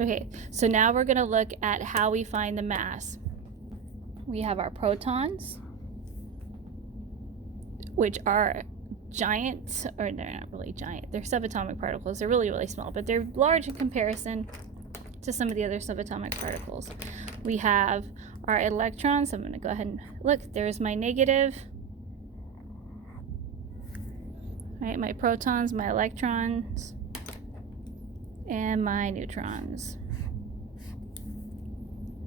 Okay, so now we're going to look at how we find the mass. We have our protons, which are giant, or they're not really giant, they're subatomic particles. They're really, really small, but they're large in comparison to some of the other subatomic particles. We have our electrons. I'm going to go ahead and look. There's my negative. All right, my protons, my electrons, and my neutrons.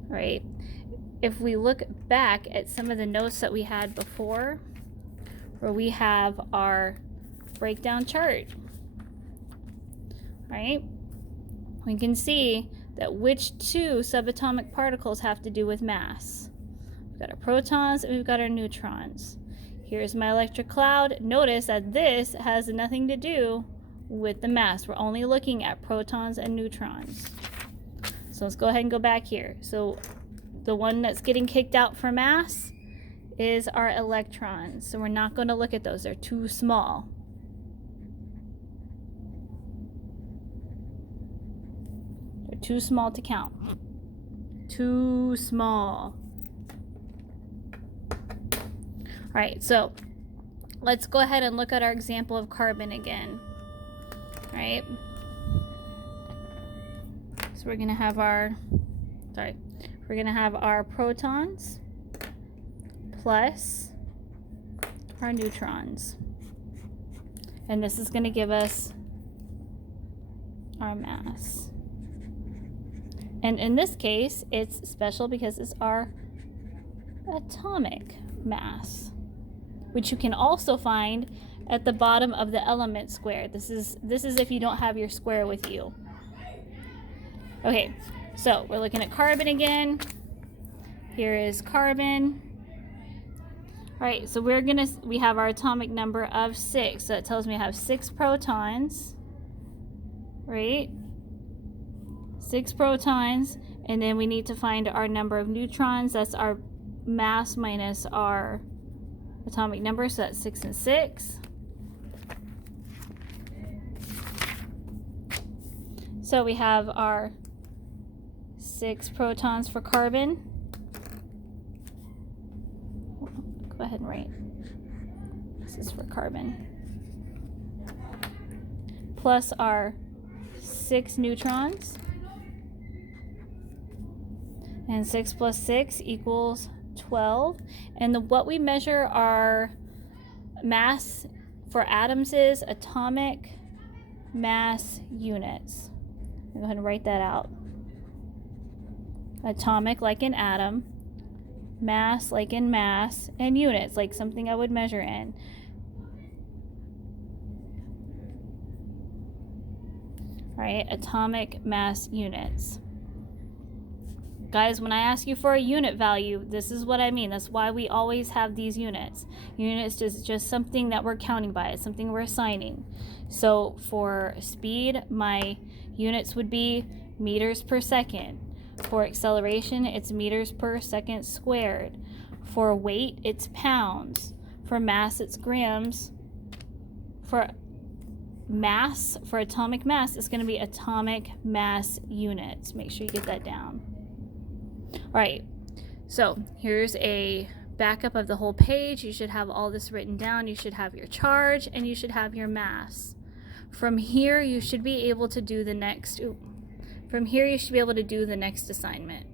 All right, if we look back at some of the notes that we had before, where we have our breakdown chart, right, we can see that which two subatomic particles have to do with mass. We've got our protons and we've got our neutrons. Here's my electric cloud. Notice that this has nothing to do with the mass. We're only looking at protons and neutrons. So let's go ahead and go back here. So the one that's getting kicked out for mass is our electrons. So we're not going to look at those. They're too small. They're too small to count. Too small. All right, so let's go ahead and look at our example of carbon again. All right. So we're going to have our protons plus our neutrons. And this is going to give us our mass. And in this case, it's special because it's our atomic mass, which you can also find at the bottom of the element square. This is if you don't have your square with you. Okay, so we're looking at carbon again. Here is carbon. All right, so we have our atomic number of 6. So that tells me I have 6 protons, right? 6 protons, and then we need to find our number of neutrons. That's our mass minus our atomic number, so that's 6 and 6. So we have our 6 protons for carbon. Go ahead and write. This is for carbon. Plus our 6 neutrons. And 6 plus 6 equals 12. And what we measure our mass for atoms is atomic mass units. Go ahead and write that out. Atomic, like in atom. Mass, like in mass. And units, like something I would measure in. All right, atomic mass units. Guys, when I ask you for a unit value, this is what I mean. That's why we always have these units. Units is just something that we're counting by. It's something we're assigning. So for speed, my units would be meters per second. For acceleration, it's meters per second squared. For weight, it's pounds. For mass, it's grams. For mass, for atomic mass, it's going to be atomic mass units. Make sure you get that down. All right, so here's a backup of the whole page. You should have all this written down. You should have your charge and you should have your mass. From here, you should be able to do the next assignment.